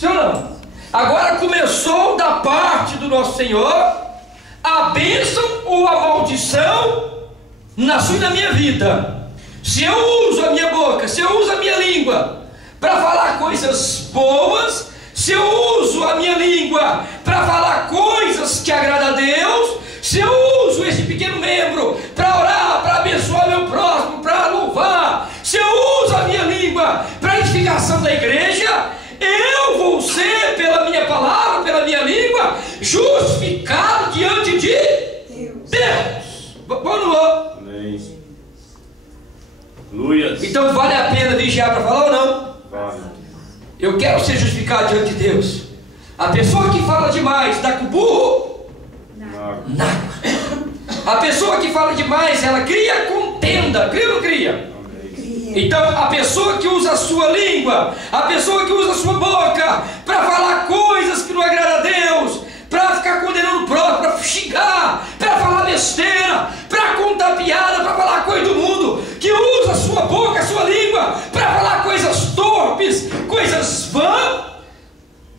Sim ou não? Agora começou da parte do nosso Senhor a bênção ou a maldição na sua e na minha vida. Se eu uso a minha boca, se eu uso a minha língua para falar coisas boas, se eu uso a minha língua para falar coisas que agradam a Deus, se eu uso esse pequeno membro para orar, para abençoar meu próximo, para louvar, se eu uso a minha língua para a edificação da igreja, eu vou ser, pela minha palavra, pela minha língua, justificado diante de Deus. Vamos lá. Amém. Aleluia. Então vale a pena vigiar para falar ou não? Vale. Eu quero ser justificado diante de Deus. A pessoa que fala demais dá com o burro nada. A pessoa que fala demais, ela cria contenda. Cria ou não cria? Então a pessoa que usa a sua língua, a pessoa que usa a sua boca para falar coisas que não agradam a Deus, para ficar condenando o próprio, para xingar, para falar besteira, para contar piada, para falar coisa do mundo, que usa a sua boca, a sua língua para falar coisas torpes, coisas vãs,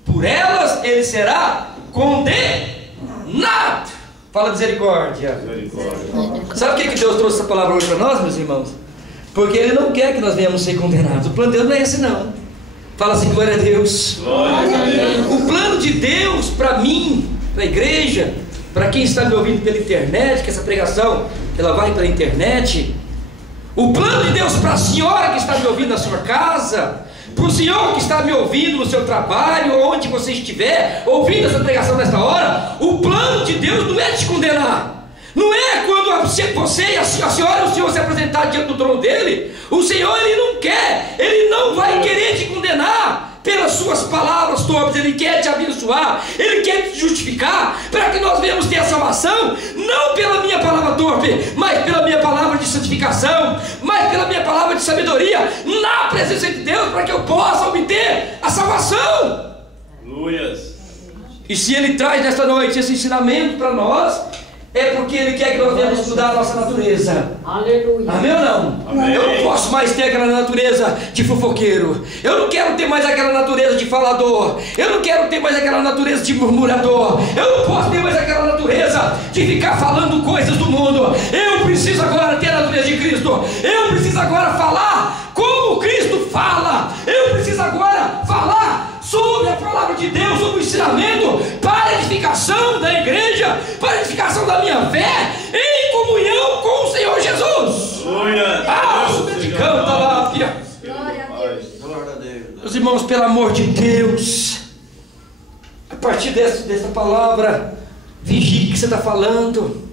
por elas ele será condenado. Fala misericórdia. Sabe por que Deus trouxe essa palavra hoje para nós, meus irmãos? Porque Ele não quer que nós venhamos ser condenados. O plano de Deus não é esse não. Fala assim, glória a Deus. Glória a Deus. O plano de Deus para mim, para a igreja, para quem está me ouvindo pela internet, que essa pregação ela vai pela internet. O plano de Deus para a senhora que está me ouvindo na sua casa, para o senhor que está me ouvindo no seu trabalho, onde você estiver, ouvindo essa pregação nesta hora, o plano de Deus não é te condenar. Não é quando você e a senhora e o senhor se apresentar diante do trono dele. O Senhor, ele não quer, ele não vai querer te condenar pelas suas palavras torpes. Ele quer te abençoar, ele quer te justificar, para que nós venhamos ter a salvação, não pela minha palavra torpe, mas pela minha palavra de santificação, mas pela minha palavra de sabedoria, na presença de Deus, para que eu possa obter a salvação. Aleluias. E se ele traz nesta noite esse ensinamento para nós, é porque Ele quer que nós venhamos mudar a nossa natureza. Aleluia. Amém ou não? Amém. Eu não posso mais ter aquela natureza de fofoqueiro. Eu não quero ter mais aquela natureza de falador. Eu não quero ter mais aquela natureza de murmurador. Eu não posso ter mais aquela natureza de ficar falando coisas do mundo. Eu preciso agora ter a natureza de Cristo. Eu preciso agora falar como Cristo fala. Eu preciso agora falar sobre a palavra de Deus, sobre o ensinamento, para a edificação da igreja, para a edificação da minha fé, em comunhão com o Senhor Jesus. Glória Ah, a sobre Deus. canta lá, Pia. Glória a Deus. Glória a Deus. Meus irmãos, pelo amor de Deus, a partir dessa palavra, vigie o que você está falando.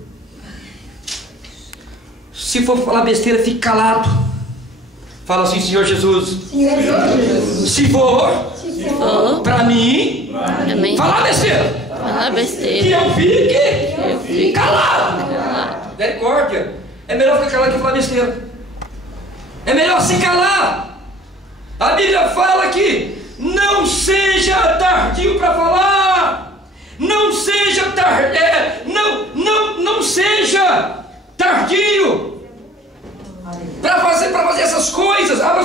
Se for falar besteira, fique calado. Fala assim, Senhor Jesus. Senhor Jesus. Se for para mim, Amém. falar besteira, Falar que besteira. eu fique calado. Misericórdia. É melhor ficar calado que falar besteira. É melhor se calar. A Bíblia fala que não seja tardio para falar. Não seja não seja tardio para fazer essas coisas. Abra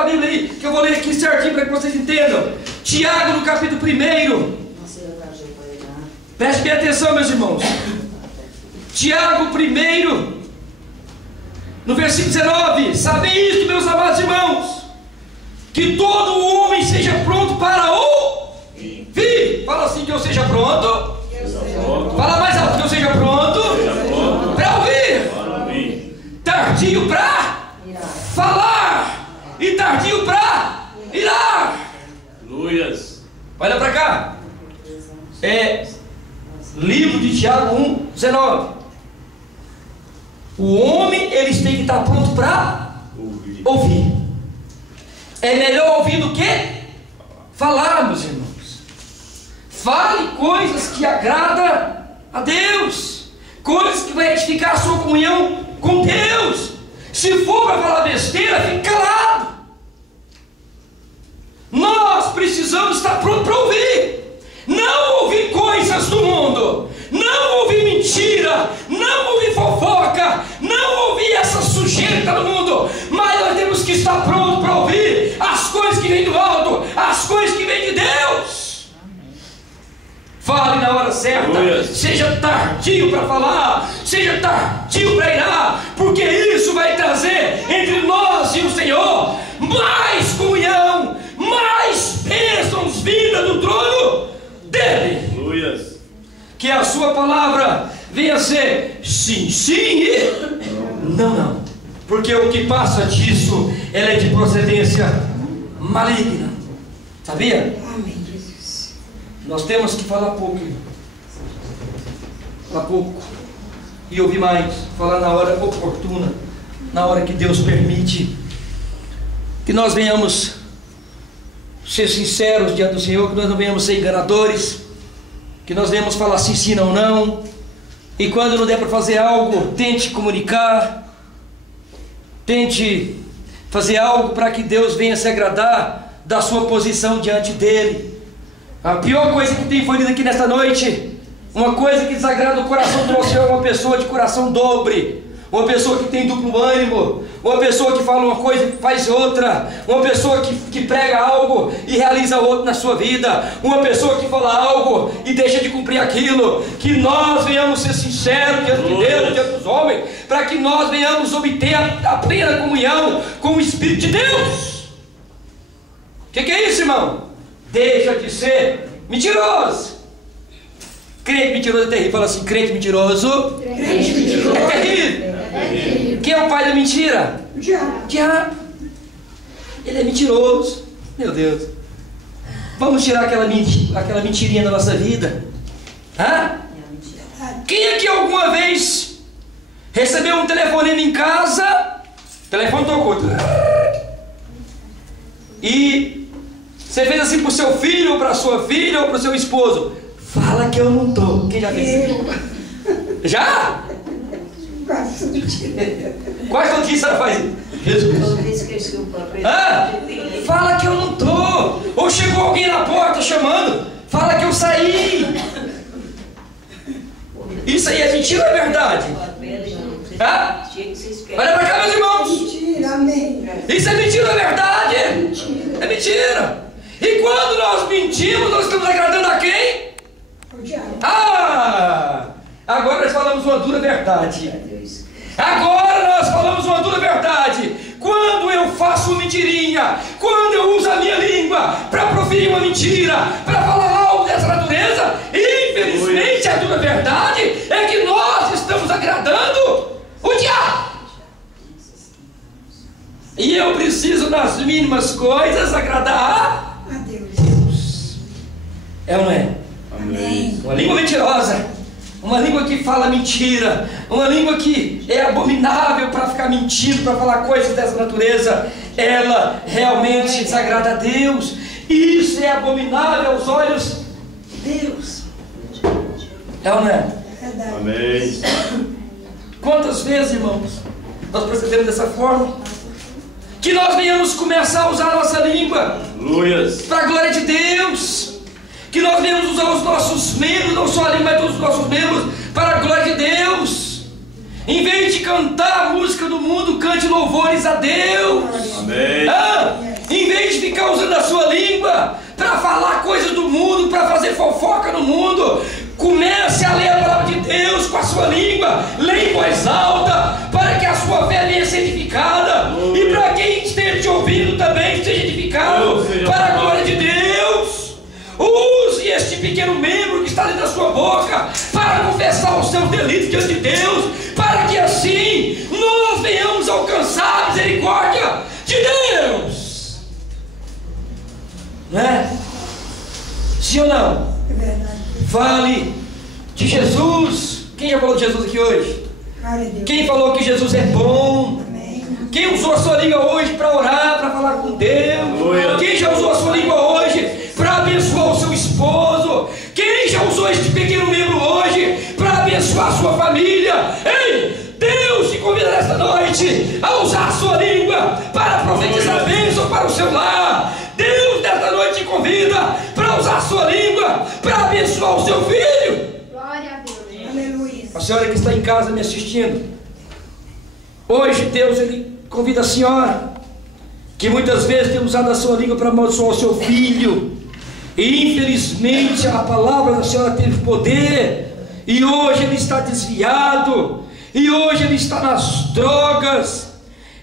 a Bíblia aí, que eu vou ler aqui certinho para que vocês entendam. Tiago, no capítulo 1. Preste bem atenção, meus irmãos. Tiago 1, no versículo 19. Sabem isto, meus amados irmãos, que todo homem seja pronto para ouvir. Fala assim, que eu seja pronto. Fala mais alto, que eu seja pronto para ouvir. Tardio para falar e tardio para irar. Aleluias. Olha para cá. Livro de Tiago 1:19. O homem, eles têm que estar pronto para ouvir. É melhor ouvir do que falar, meus irmãos. Fale coisas que agradam a Deus, coisas que vai edificar a sua comunhão com Deus. Se for para falar besteira, fique calado. Nós precisamos estar prontos para ouvir. Não ouvir coisas do mundo, não ouvir mentira, não ouvir fofoca, não ouvir essa sujeira que está no mundo, mas nós temos que estar prontos para ouvir as coisas que vêm do alto, as coisas que vêm de Deus. certa. Aleluia. Seja tardio para falar, seja tardio para irar, porque isso vai trazer entre nós e o Senhor mais comunhão, mais bênçãos vindas do trono dele. Aleluia. Que a sua palavra venha a ser sim, sim e não, não. Porque o que passa disso, ela é de procedência maligna. Sabia? Amém, Jesus. Nós temos que falar pouco, irmão. Falar pouco e ouvir mais. Falar na hora oportuna, na hora que Deus permite. Que nós venhamos ser sinceros diante do Senhor, que nós não venhamos ser enganadores, que nós venhamos falar sim, sim, não, não. E quando não der para fazer algo, tente comunicar, tente fazer algo para que Deus venha se agradar da sua posição diante dele. A pior coisa que tem foi lida aqui nesta noite, uma coisa que desagrada o coração do Senhor, é uma pessoa de coração dobre, uma pessoa que tem duplo ânimo, uma pessoa que fala uma coisa e faz outra, uma pessoa que prega algo e realiza outro na sua vida, uma pessoa que fala algo e deixa de cumprir aquilo. Que nós venhamos ser sinceros diante de Deus, diante dos homens, para que nós venhamos obter a plena comunhão com o Espírito de Deus. O que é isso, irmão? Deixa de ser mentiroso. Crente mentiroso é terrível. Fala assim: crente mentiroso, é terrível. Quem é o pai da mentira? O diabo. Diabo. Ele é mentiroso. Meu Deus. Vamos tirar aquela mentirinha da nossa vida. Hã? Quem aqui alguma vez recebeu um telefonema em casa? O telefone tocou. E você fez assim para o seu filho, ou para a sua filha, ou para o seu esposo: fala que eu não estou. Quem já fez isso? Já? Quais notícias ela faz isso? Jesus. Fala que eu não estou. Ou chegou alguém na porta chamando: fala que eu saí. Isso aí é mentira ou é verdade? Ah? Olha para cá, meus irmãos. Mentira, amém. Isso é mentira ou é verdade? É mentira. E quando nós mentimos, nós estamos agradando a quem? O diabo. Ah! Agora nós falamos uma dura verdade. Agora nós falamos uma dura verdade. Quando eu faço uma mentirinha, quando eu uso a minha língua para proferir uma mentira, para falar algo dessa natureza, infelizmente a dura verdade é que nós estamos agradando o diabo. E eu preciso, nas mínimas coisas, agradar A Deus. Deus. É ou não é? Amém. Uma língua mentirosa, uma língua que fala mentira, uma língua que é abominável para ficar mentindo, para falar coisas dessa natureza, ela realmente desagrada a Deus. Isso é abominável aos olhos de Deus. É ou não é? Verdade. Amém. Quantas vezes, irmãos, nós procedemos dessa forma? Que nós venhamos começar a usar a nossa língua Aleluia. para a glória de Deus. Que nós venhamos usar os nossos membros, não só a língua, mas todos os nossos membros, para a glória de Deus. Em vez de cantar a música do mundo, cante louvores a Deus. Amém. Em vez de ficar usando a sua língua para falar coisas do mundo, para fazer fofoca no mundo, comece a ler a palavra de Deus com a sua língua. Leia em voz alta, para que a sua fé venha ser edificada. E para quem esteja te ouvindo também seja edificado para a glória de Deus. Use este pequeno membro que está dentro da sua boca para confessar os seus delitos diante de Deus, para que assim nós venhamos alcançar a misericórdia de Deus. Não é? Sim ou não? É verdade. Fale de Jesus. Quem já falou de Jesus aqui hoje? Glória a Deus. Quem falou que Jesus é bom? Amém. Quem usou a sua língua hoje para orar, para falar com Deus? Aleluia. Quem já usou a sua língua hoje para abençoar o seu esposo? Quem já usou este pequeno membro hoje para abençoar a sua família? Ei, Deus te convida nesta noite a usar a sua língua para profetizar bênção para o seu lar. Deus nesta noite te convida para usar a sua língua para abençoar o seu filho. Glória a Deus. Aleluia. A senhora que está em casa me assistindo, hoje Deus ele convida a senhora que muitas vezes tem usado a sua língua para amaldiçoar o seu filho, E infelizmente a palavra da senhora teve poder, e hoje ele está desviado, e hoje ele está nas drogas,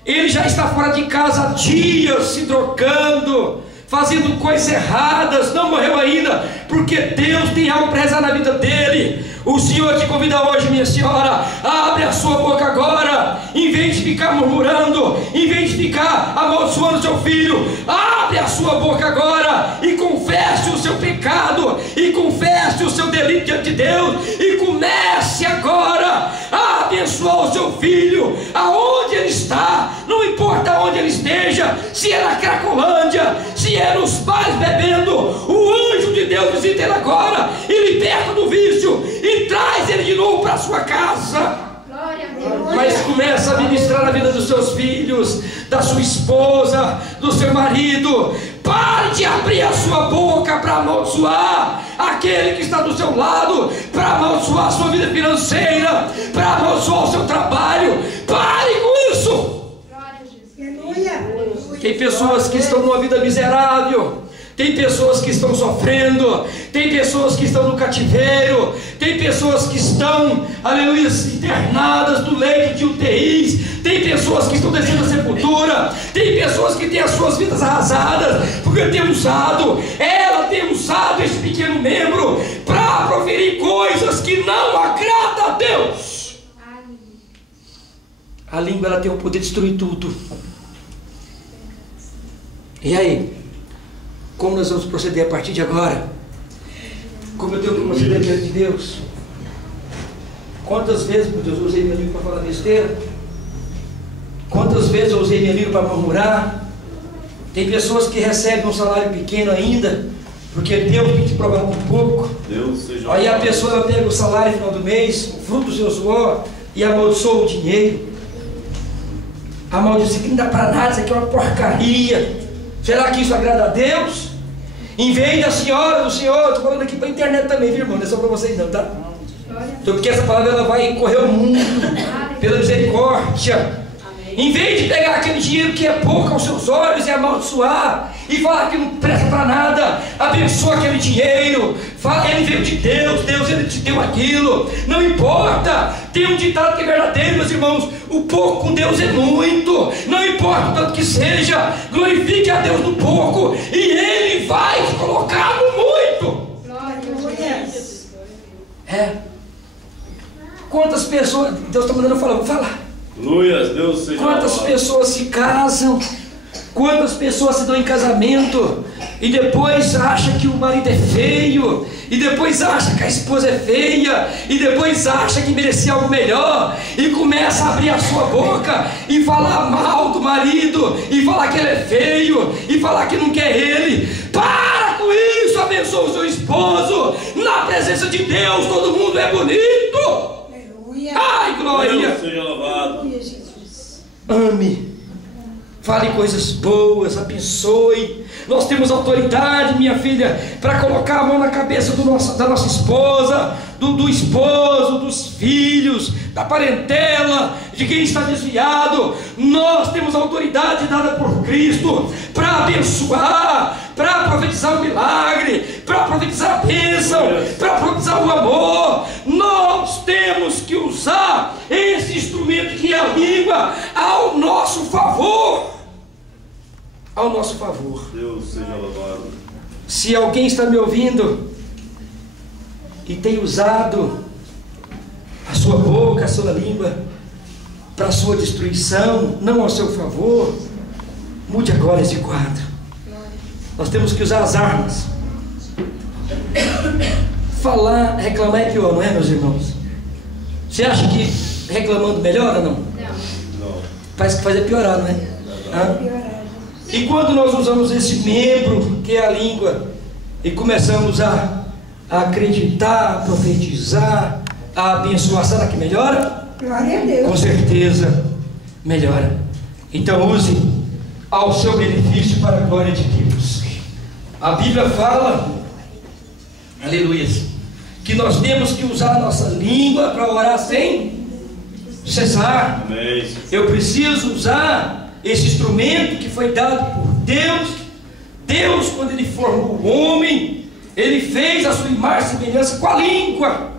ele já está fora de casa há dias, se drogando, fazendo coisas erradas, não morreu ainda, porque Deus tem algo para realizar na vida dele. O Senhor te convida hoje, minha senhora, abre a sua boca agora, em vez de ficar murmurando, em vez de ficar amaldiçoando seu filho, abre a sua boca agora e confesse o seu pecado, e confesse o seu delito diante de Deus, e comece agora a abençoar o seu filho, aonde ele está, não importa onde ele esteja, se é na Cracolândia, se é nos bares bebendo, o anjo de Deus visita ele agora, e liberta do vício, e traz ele de novo para a sua casa. Glória a Deus. Mas começa a ministrar na vida dos seus filhos, da sua esposa, do seu marido. Pare de abrir a sua boca para amaldiçoar aquele que está do seu lado, para amaldiçoar a sua vida financeira, para amaldiçoar o seu trabalho. Pare com isso. Glória a Jesus. Aleluia. Tem pessoas que estão numa vida miserável, tem pessoas que estão sofrendo, tem pessoas que estão no cativeiro, tem pessoas que estão, aleluia, internadas no leito de UTIs, tem pessoas que estão descendo a sepultura, tem pessoas que têm as suas vidas arrasadas, porque ela tem usado esse pequeno membro para proferir coisas que não agradam a Deus. A língua, ela tem o poder de destruir tudo. E aí? Como nós vamos proceder a partir de agora? Como eu tenho que proceder diante de Deus? Quantas vezes, meu Deus, eu usei minha língua para falar besteira? Quantas vezes eu usei minha língua para murmurar? Tem pessoas que recebem um salário pequeno ainda, porque Deus tem que provar um pouco. Aí a pessoa, ela pega o salário no final do mês, o fruto do seu suor, e amaldiçoa o dinheiro. Amaldiçoa, que não dá para nada, isso aqui é uma porcaria. Será que isso agrada a Deus? Em vez da senhora, do senhor, estou falando aqui para a internet também, viu, irmão? Não é só para vocês não, tá? Então, porque essa palavra, ela vai correr o mundo pela misericórdia. Em vez de pegar aquele dinheiro que é pouco aos seus olhos e amaldiçoar e falar que não presta para nada, abençoa aquele dinheiro, fala, ele veio de Deus, Deus ele te deu aquilo, não importa. Tem um ditado que é verdadeiro, meus irmãos: o pouco com Deus é muito, não importa o tanto que seja, glorifique a Deus no pouco e Ele vai te colocar no muito. Glória a Deus. É. Quantas pessoas, Deus está mandando eu falar, vou falar. Deus seja Quantas louvado. pessoas se casam, quantas pessoas se dão em casamento e depois acha que o marido é feio, e depois acha que a esposa é feia, e depois acha que merecia algo melhor, e começa a abrir a sua boca e falar mal do marido, e falar que ele é feio, e falar que não quer ele. Para com isso, abençoa o seu esposo. Na presença de Deus todo mundo é bonito. Aleluia. Ai, glória. Deus seja louvado. Aleluia, Jesus. Ame, fale coisas boas, abençoe. Nós temos autoridade, minha filha, para colocar a mão na cabeça da nossa esposa, do esposo, dos filhos, da parentela, de quem está desviado. Nós temos autoridade dada por Cristo para abençoar, para profetizar o milagre, para profetizar a bênção, para profetizar o amor. Nós temos que usar esse instrumento que é a língua ao nosso favor. Ao nosso favor. Deus seja louvado. Se alguém está me ouvindo e tem usado a sua boca, a sua língua para a sua destruição, não ao seu favor, mude agora esse quadro. Nós temos que usar as armas. Falar, reclamar é pior, não é, meus irmãos? Você acha que reclamando melhora ou não? Não. Parece que faz é piorar, não é? Hã? E quando nós usamos esse membro, que é a língua, e começamos a acreditar, a profetizar, a abençoar, será que melhora? Glória a Deus. Com certeza melhora. Então use ao seu benefício para a glória de Deus. A Bíblia fala, aleluia, que nós temos que usar a nossa língua para orar sem cessar. Amém. Eu preciso usar esse instrumento que foi dado por Deus. Deus, quando Ele formou o homem, Ele fez a sua imagem e semelhança com a língua.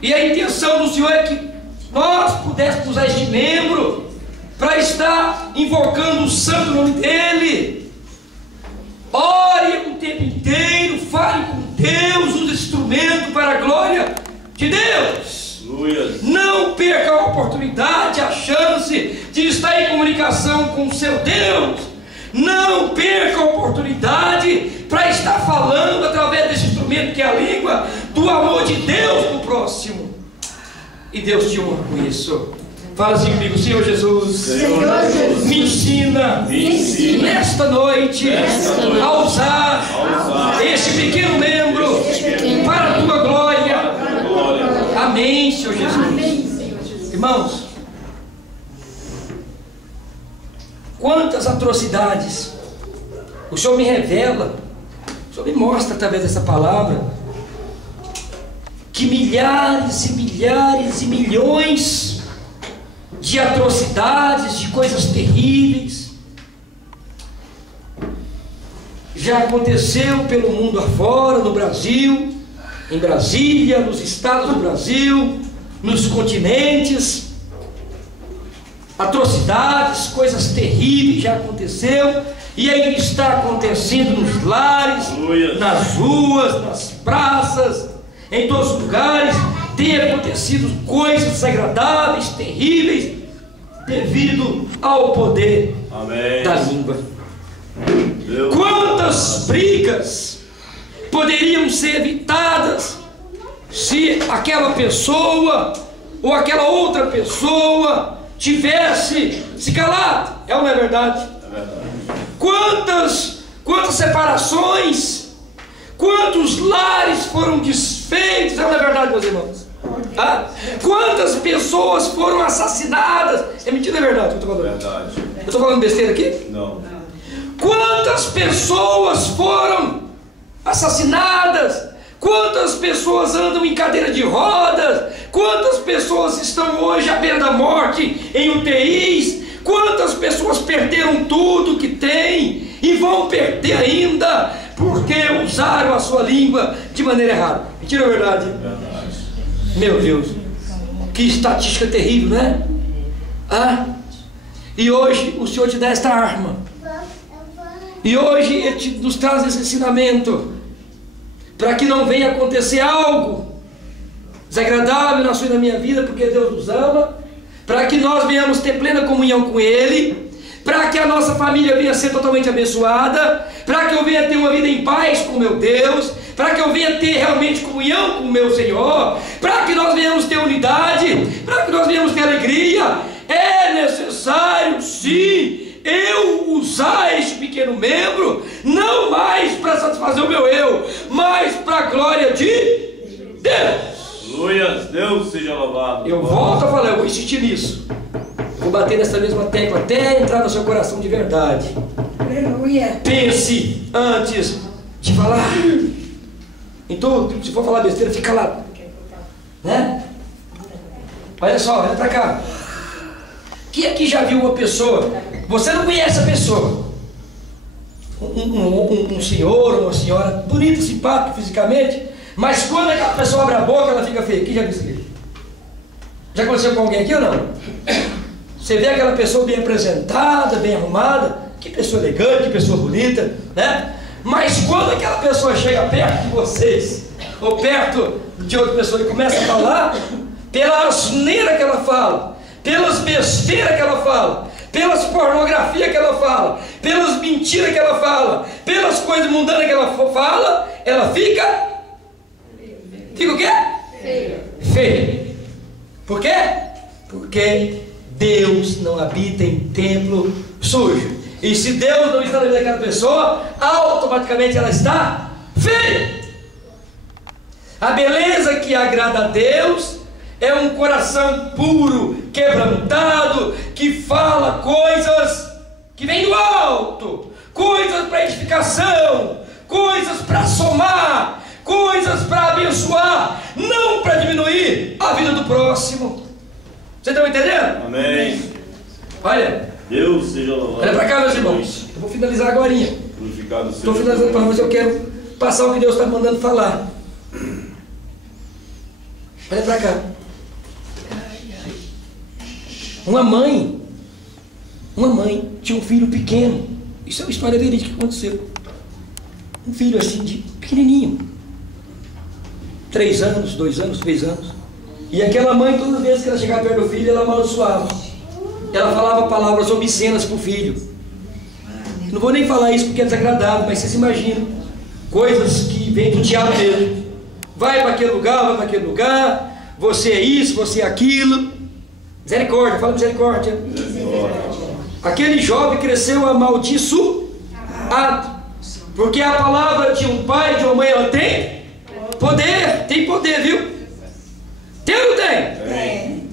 E a intenção do Senhor é que nós pudéssemos usar este membro para estar invocando o santo nome dEle. Ore o tempo inteiro, fale com Deus, use instrumento para a glória de Deus. Aleluia. Não perca a oportunidade, a chance de estar em comunicação com o seu Deus. Não perca a oportunidade para estar falando através desse instrumento que é a língua, do amor de Deus no próximo. E Deus te honra com isso. Fala assim comigo: Senhor Jesus, Senhor Jesus, me ensina nesta noite a usar este pequeno membro para a tua glória. Amém, Senhor Jesus. Irmãos, quantas atrocidades o Senhor me revela, o Senhor me mostra através dessa palavra, que milhares e milhares e milhões de atrocidades, de coisas terríveis já aconteceu pelo mundo afora, no Brasil, em Brasília, nos estados do Brasil, nos continentes. Atrocidades, coisas terríveis já aconteceu e ainda está acontecendo nos lares, nas ruas, nas praças, em todos os lugares. Tem acontecido coisas desagradáveis, terríveis, devido ao poder da língua. Quantas brigas poderiam ser evitadas se aquela pessoa ou aquela outra pessoa tivesse se calado? É ou não é verdade? É verdade. Quantas separações, quantos lares foram desfeitos? É ou não é verdade, meus irmãos? Quantas pessoas foram assassinadas? É mentira, é verdade que eu estou falando? Verdade. Eu estou falando besteira aqui? Não. Quantas pessoas foram assassinadas? Quantas pessoas andam em cadeira de rodas? Quantas pessoas estão hoje à beira da morte em UTIs? Quantas pessoas perderam tudo que têm e vão perder ainda porque usaram a sua língua de maneira errada? Mentira, é verdade? Verdade. Meu Deus, que estatística terrível, né? E hoje o Senhor te dá esta arma. E hoje Ele nos traz esse ensinamento para que não venha acontecer algo desagradável na sua e na minha vida, porque Deus nos ama, para que nós venhamos ter plena comunhão com Ele, para que a nossa família venha ser totalmente abençoada, para que eu venha ter uma vida em paz com meu Deus, para que eu venha ter realmente comunhão com o meu Senhor, para que nós venhamos ter unidade, para que nós venhamos ter alegria. É necessário, sim, eu usar este pequeno membro, não mais para satisfazer o meu eu, mas para a glória de Deus. Aleluia, Deus seja louvado. Eu volto a falar, eu vou insistir nisso. Vou bater nessa mesma tecla até entrar no seu coração de verdade. Aleluia. Pense antes de falar. Em tudo, se for falar besteira, fica lá, né? Olha só, vem pra cá. Quem aqui já viu uma pessoa? Você não conhece a pessoa, um senhor ou uma senhora bonito, simpático fisicamente, mas quando aquela pessoa abre a boca, ela fica feia. Quem já viu isso aqui? Já aconteceu com alguém aqui ou não? Você vê aquela pessoa bem apresentada, bem arrumada, que pessoa elegante, que pessoa bonita, né? Mas quando aquela pessoa chega perto de vocês, ou perto de outra pessoa e começa a falar, pela asneira que ela fala, pelas besteiras que ela fala, pelas pornografias que ela fala, pelas mentiras que ela fala, pelas coisas mundanas que ela fala, ela fica o quê? Feia. Por quê? Porque Deus não habita em templo sujo. E se Deus não está na vida daquela pessoa, automaticamente ela está feia. A beleza que agrada a Deus é um coração puro, quebrantado, que fala coisas que vêm do alto, coisas para edificação, coisas para somar, coisas para abençoar, não para diminuir a vida do próximo. Vocês estão entendendo? Amém. Olha, Deus seja louvado. olha para cá, meus irmãos. Eu vou finalizar agora. Glorificado seja Estou finalizando para mas eu quero passar o que Deus está mandando falar. Olha para cá. Uma mãe tinha um filho pequeno. Isso é uma história verídica que aconteceu. Um filho assim, de pequenininho, 3 anos, 2 anos, 3 anos. E aquela mãe, toda vez que ela chegava perto do filho, ela amaldiçoava. Ela falava palavras obscenas para o filho. Não vou nem falar isso porque é desagradável, mas vocês imaginam coisas que vêm do diabo mesmo. Vai para aquele lugar, vai para aquele lugar, você é isso, você é aquilo. Misericórdia, fala misericórdia. Aquele jovem cresceu amaldiçoado, porque a palavra de um pai e de uma mãe, ela tem poder, viu? Tem ou não tem? Tem.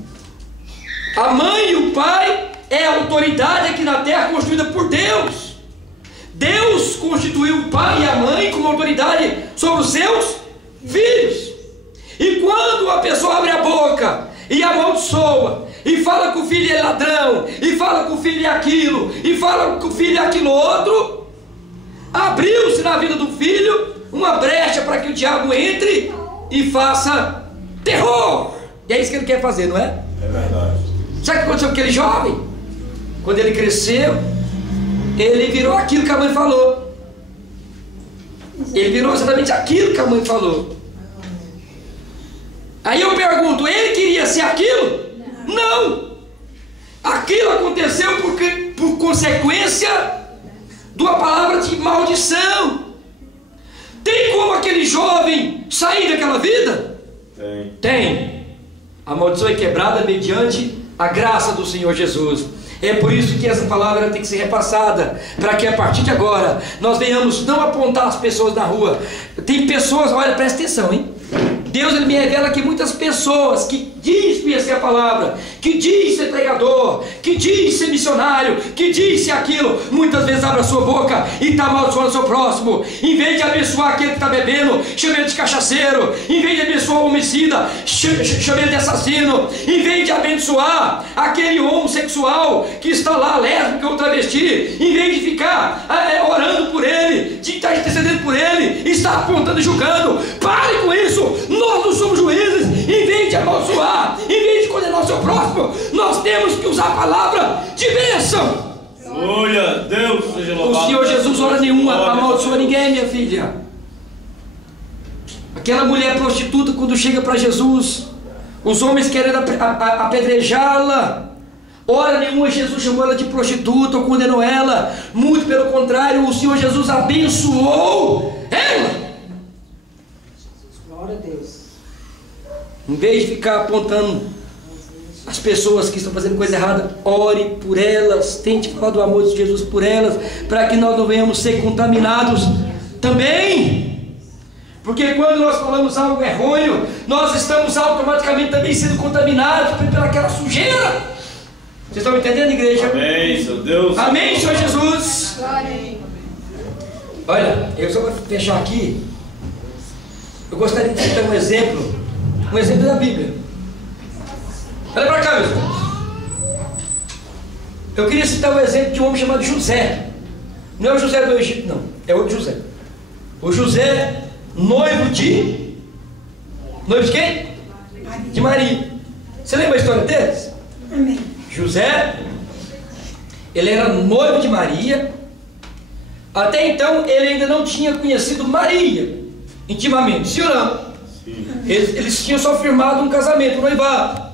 A mãe e o pai é a autoridade aqui na terra constituída por Deus. Deus constituiu o pai e a mãe como autoridade sobre os seus filhos. E quando a pessoa abre a boca e amaldiçoa, e fala que o filho é ladrão, e fala que o filho é aquilo, e fala que o filho é aquilo outro, abriu-se na vida do filho uma brecha para que o diabo entre e faça terror. E é isso que ele quer fazer, não é? É verdade. Sabe o que aconteceu com aquele jovem? Quando ele cresceu, ele virou aquilo que a mãe falou. Ele virou exatamente aquilo que a mãe falou. Aí eu pergunto, ele queria ser aquilo? Não! Aquilo aconteceu por consequência de uma palavra de maldição. Tem como aquele jovem sair daquela vida? Tem. A maldição é quebrada mediante a graça do Senhor Jesus. É por isso que essa palavra tem que ser repassada, para que a partir de agora nós venhamos não apontar as pessoas na rua. Tem pessoas, olha, presta atenção, hein? Deus, ele me revela que muitas pessoas que diz conhecer a palavra, que diz ser pregador, que diz ser missionário, que diz ser aquilo, muitas vezes abre a sua boca e está amaldiçoando o seu próximo. Em vez de abençoar aquele que está bebendo, chama ele de cachaceiro. Em vez de abençoar o homicida, chama ele de assassino. Em vez de abençoar aquele homossexual que está lá, lésbico ou travesti, em vez de ficar orando por ele, de estar intercedendo por ele, está apontando e julgando. Pare com isso. Nós não somos juízes. Em vez de amaldiçoar, em vez de condenar o seu próximo, nós temos que usar a palavra de bênção. Glória a Deus, seja louvado. O Senhor Jesus, hora nenhuma, amaldiçoa ninguém, minha filha. Aquela mulher prostituta, quando chega para Jesus, os homens querem apedrejá-la. Hora nenhuma Jesus chamou ela de prostituta ou condenou ela. Muito pelo contrário, o Senhor Jesus abençoou ela. Glória a Deus. Em vez de ficar apontando as pessoas que estão fazendo coisa errada, ore por elas, tente falar do amor de Jesus por elas, para que nós não venhamos ser contaminados também. Porque quando nós falamos algo errôneo, nós estamos automaticamente também sendo contaminados pelaquela sujeira. Vocês estão entendendo, igreja? Amém, Senhor Deus. Amém, Senhor Jesus. Olha, eu só vou fechar aqui. Eu gostaria de citar um exemplo da Bíblia. Olha para cá, meus irmãos. Eu queria citar um exemplo de um homem chamado José. Não é o José do Egito, não. É outro José. O José, noivo de quem? De Maria. Você lembra a história deles? Amém. José, ele era noivo de Maria. Até então ele ainda não tinha conhecido Maria intimamente, sim ou não? Sim. Eles tinham só firmado um casamento, um noivado.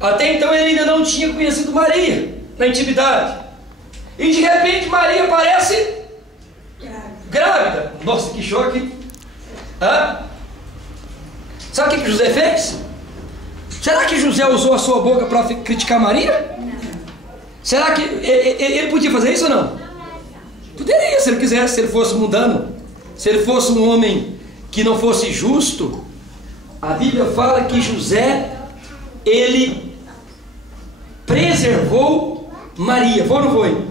Até então ele ainda não tinha conhecido Maria na intimidade. E de repente Maria aparece grávida. Nossa, que choque. Sabe o que José fez? Será que José usou a sua boca para criticar Maria? Não. Será que ele podia fazer isso ou não? Poderia, se ele quisesse, se ele fosse mundano. Se ele fosse um homem que não fosse justo. A Bíblia fala que José, ele preservou Maria. Foi ou não foi?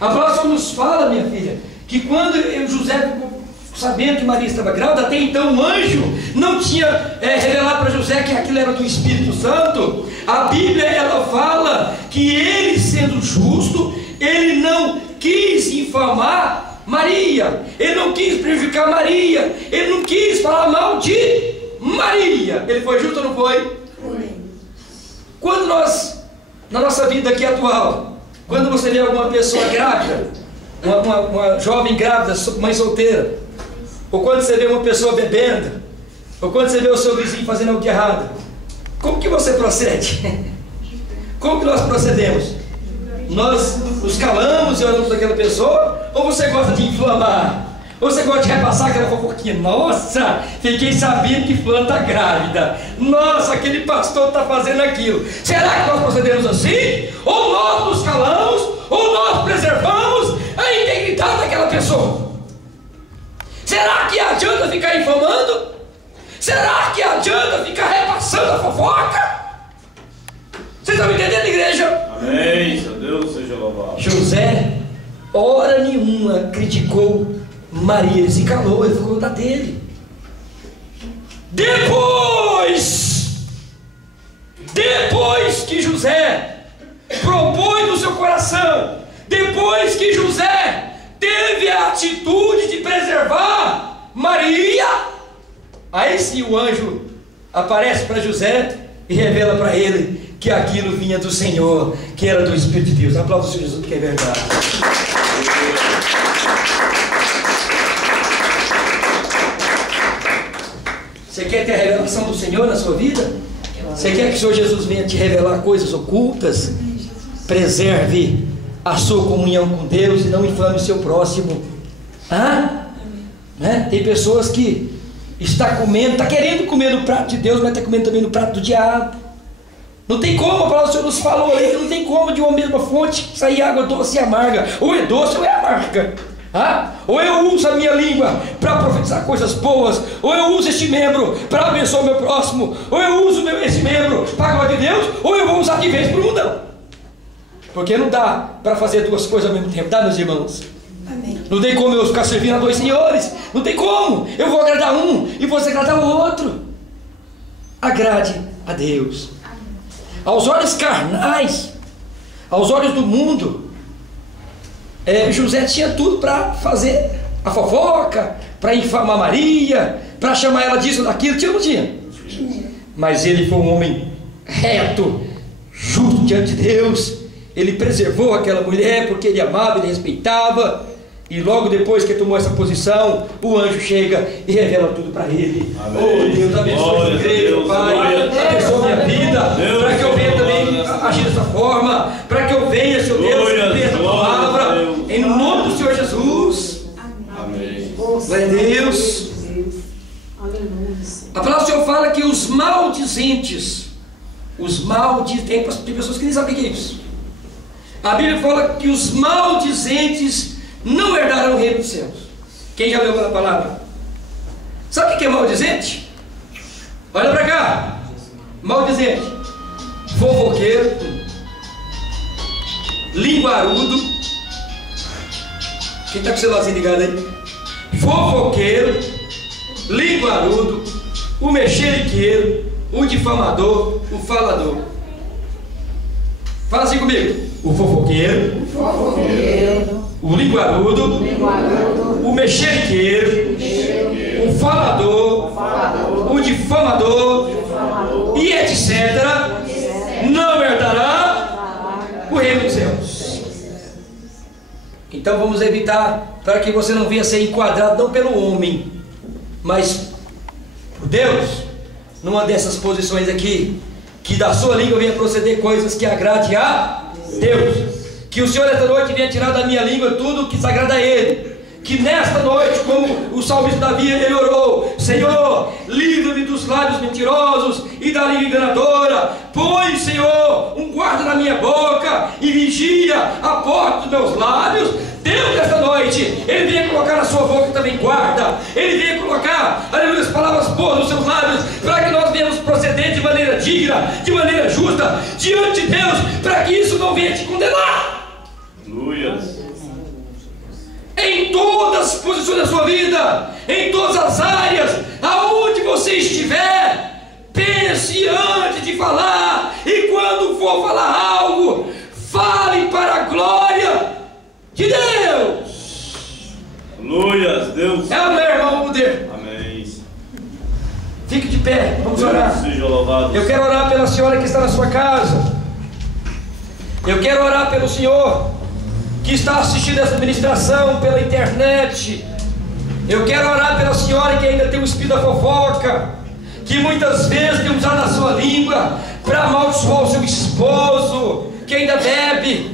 A palavra nos fala, minha filha, que quando José ficou sabendo que Maria estava grávida, até então o anjo não tinha revelado para José que aquilo era do Espírito Santo. A Bíblia, ela fala que ele, sendo justo, ele não quis infamar Maria, ele não quis prejudicar Maria, ele não quis falar mal de Maria. Ele foi justo ou não foi? Foi. Quando nós, na nossa vida aqui atual, quando você vê alguma pessoa grávida, uma jovem grávida, mãe solteira, ou quando você vê uma pessoa bebendo, ou quando você vê o seu vizinho fazendo algo de errado, como que você procede? Como que nós procedemos? Nós nos calamos e olhamos para aquela pessoa, ou você gosta de inflamar? Ou você gosta de repassar aquela fofoquinha? Nossa, fiquei sabendo que fulano está grávida. Nossa, aquele pastor está fazendo aquilo. Será que nós procedemos assim? Ou nós nos calamos, ou nós preservamos a integridade daquela pessoa? Será que adianta ficar inflamando? Será que adianta ficar repassando a fofoca? Vocês estão me entendendo, igreja? Amém. Seu Deus seja louvado. José, hora nenhuma, criticou Maria. Ele se calou, ele ficou na dele. Depois que José propôs no seu coração, depois que José teve a atitude de preservar Maria, aí sim o anjo aparece para José e revela para ele que aquilo vinha do Senhor, que era do Espírito de Deus. Aplauda o Senhor Jesus, porque é verdade. Você quer ter a revelação do Senhor na sua vida? Você quer que o Senhor Jesus venha te revelar coisas ocultas? Preserve a sua comunhão com Deus e não inflame o seu próximo. Né? Tem pessoas que está comendo, está querendo comer no prato de Deus, mas está comendo também no prato do diabo. Não tem como, a palavra do Senhor nos falou aí, que não tem como de uma mesma fonte sair água doce e amarga. Ou é doce ou é amarga. Ou eu uso a minha língua para profetizar coisas boas, ou eu uso este membro para abençoar o meu próximo, ou eu uso esse membro para a glória de Deus, ou eu vou usar de vez por um, não. Porque não dá para fazer duas coisas ao mesmo tempo, tá, meus irmãos? Amém. Não tem como eu ficar servindo a dois senhores, não tem como. Eu vou agradar um e você agradar o outro. Agrade a Deus. Aos olhos carnais, aos olhos do mundo, José tinha tudo para fazer a fofoca, para infamar Maria, para chamar ela disso ou daquilo. Tinha ou não tinha? Mas ele foi um homem reto, justo diante de Deus. Ele preservou aquela mulher porque ele amava, ele respeitava. E logo depois que ele tomou essa posição, o anjo chega e revela tudo para ele. Amém. Oh Deus, abençoe a igreja, Pai, abençoe a minha vida, para que eu venha também agir dessa forma, para que eu venha, Senhor Deus, cumprir essa palavra, em nome do Senhor Jesus. Amém. Glória a Deus. A palavra do Senhor fala que os maldizentes, tem pessoas que nem sabem o que é isso. A Bíblia fala que os maldizentes não herdarão o reino dos céus. Quem já leu a palavra? Sabe o que é maldizente? Olha para cá. Maldizente: fofoqueiro, linguarudo. Quem está com o celularzinho ligado aí? Fofoqueiro, linguarudo, o mexeriqueiro, o difamador, o falador. Fala assim comigo: o fofoqueiro, o linguarudo, o mexeriqueiro, o falador, o difamador e etc. não herdará o reino dos céus. Então vamos evitar, para que você não venha ser enquadrado não pelo homem, mas por Deus, numa dessas posições aqui, que da sua língua venha proceder coisas que agrade a Deus. Que o Senhor esta noite venha tirar da minha língua tudo que desagrada a Ele. Que nesta noite, como o salmista Davi, ele orou: Senhor, livra-me dos lábios mentirosos e da língua enganadora. Põe, Senhor, um guarda na minha boca e vigia a porta dos meus lábios. Deus, nesta noite, Ele venha colocar na sua boca também guarda. Ele venha colocar, aleluia, as palavras boas nos seus lábios, para que nós venhamos proceder de maneira digna, de maneira justa, diante de Deus, para que isso não venha te condenar. Aleluia. Em todas as posições da sua vida, em todas as áreas, aonde você estiver, pense antes de falar, e quando for falar algo, fale para a glória de Deus. Deus. É o meu irmão Uder. Amém. Fique de pé, vamos orar. Deus seja louvado. Eu quero orar pela senhora que está na sua casa. Eu quero orar pelo senhor que está assistindo essa ministração pela internet. Eu quero orar pela senhora que ainda tem o espírito da fofoca, que muitas vezes tem usado a sua língua para amaldiçoar o seu esposo, que ainda bebe.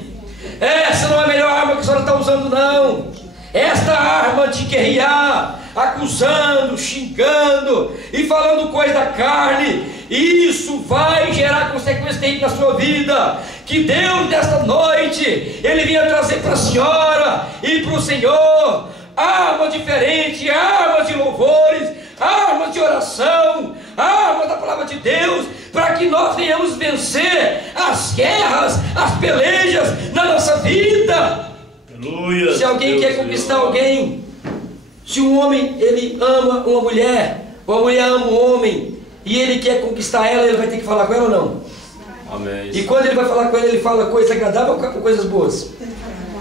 Essa não é a melhor arma que a senhora está usando, não. Esta arma de guerrear, acusando, xingando e falando coisa da carne, isso vai gerar consequências terríveis na sua vida. Que Deus nesta noite Ele vinha trazer para a senhora e para o Senhor armas diferentes, armas de louvores, armas de oração, armas da palavra de Deus, para que nós venhamos vencer as guerras, as pelejas na nossa vida. Aleluia. Se alguém quer conquistar alguém, se um homem ele ama uma mulher, ou a mulher ama um homem, e ele quer conquistar ela, ele vai ter que falar com ela ou não? Amém. E quando ele vai falar com ela, ele fala coisa agradável ou coisas boas?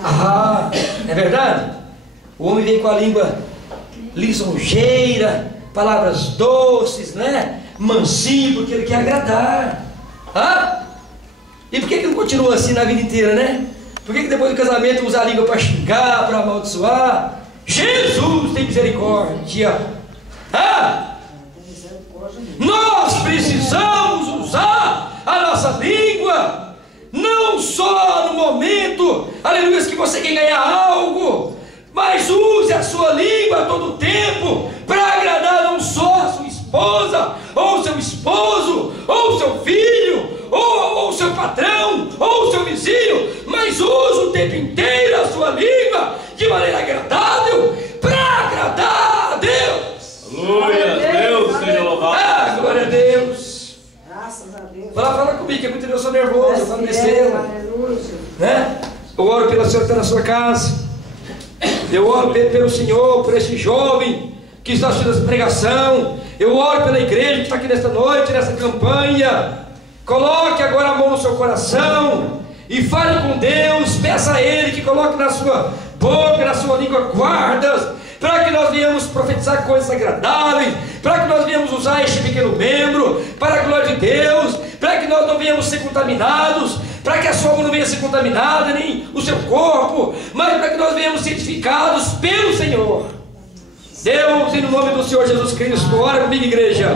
Ah, é verdade? O homem vem com a língua lisonjeira, palavras doces, né? Mansinho, porque ele quer agradar. Ah? E por que não continua assim na vida inteira, né? Por que depois do casamento usa a língua para xingar, para amaldiçoar? Jesus tem misericórdia. Ah? Nós precisamos usar a nossa língua, não só no momento, aleluia, que você quer ganhar algo, mas use a sua língua a todo tempo, para agradar não só a sua esposa, ou seu esposo, ou seu filho, ou seu patrão, ou seu vizinho, mas use o tempo inteiro a sua língua de maneira agradável, para agradar a Deus. Aleluia. Deus seja louvado. Ah, glória a Deus. Graças a Deus. Fala comigo, que é muito eu sou nervoso, eu falo besteira, né? Eu oro pela senhora que está na sua casa. Eu oro pelo Senhor, por esse jovem que está assistindo essa pregação. Eu oro pela igreja que está aqui nesta noite, nessa campanha. Coloque agora a mão no seu coração e fale com Deus. Peça a Ele que coloque na sua boca, na sua língua guardas, para que nós venhamos profetizar coisas agradáveis, para que nós venhamos usar este pequeno membro para a glória de Deus, para que nós não venhamos ser contaminados, para que a sua alma não venha ser contaminada, nem o seu corpo, mas para que nós venhamos ser edificados pelo Senhor. Deus, em nome do Senhor Jesus Cristo, ora comigo, igreja.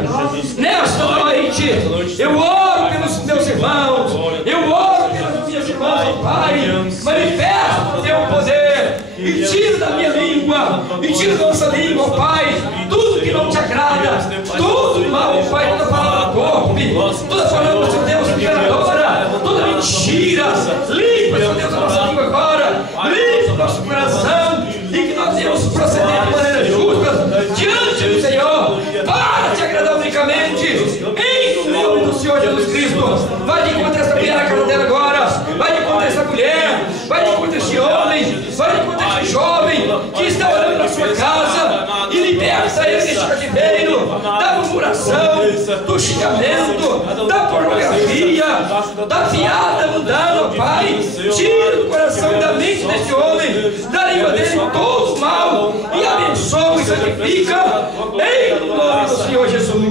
Nesta noite, eu oro pelos meus irmãos, eu oro pelas minhas irmãs, ó Pai. Manifesta o teu poder e tira da minha língua, e tira da nossa língua, ó Pai, tudo que não te agrada, tudo mal, ó Pai, toda palavra torpe, toda palavra, Senhor Deus, enganadora, toda mentira. Limpa, Senhor Deus, a nossa língua agora, limpa o nosso coração, e que nós venhamos proceder de maneira justa diante do Senhor, para te agradar unicamente, em nome do Senhor Jesus Cristo. Vai de encontro a essa mulher na casa dela agora, vai de encontro a essa mulher, vai de encontro a este homem, vai de encontro a este jovem que está orando na sua casa, e liberta ele deste cativeiro, da murmuração, do xingamento, da pornografia, da piada mundana, Pai. Tira do coração e da mente deste homem, da língua dele, todo o mal, e abençoa e santifica, em nome do Senhor Jesus.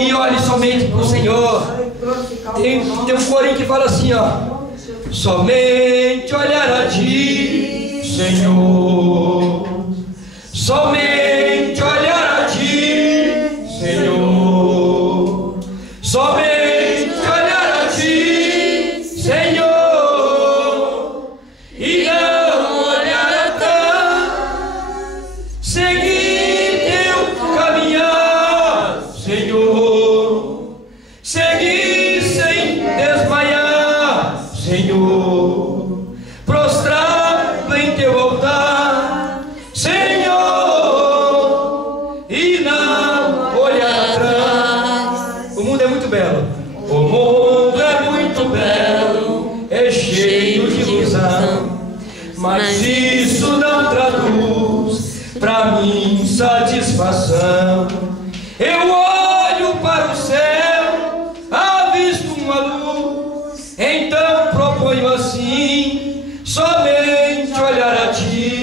E olhe somente para o Senhor. Tem um corinho que fala assim, ó: somente olhar a ti, Senhor, somente olhar a ti, Senhor, somente olhar a ti, Senhor, e não olhar atrás, seguir teu caminhar, Senhor, seguir sem desmaiar, Senhor, prostrado em teu altar, Senhor, e não olhar atrás. O mundo é muito belo, o mundo é muito belo, é cheio de ilusão, mas isso não traduz pra mim satisfação. Eu olho para o céu, avisto uma luz, então proponho assim: somente olhar a ti,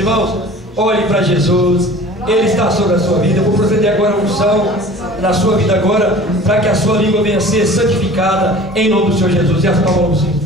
irmãos, olhe para Jesus, Ele está sobre a sua vida. Eu vou proceder agora a unção na sua vida agora, para que a sua língua venha a ser santificada, em nome do Senhor Jesus. E as palmas do Senhor.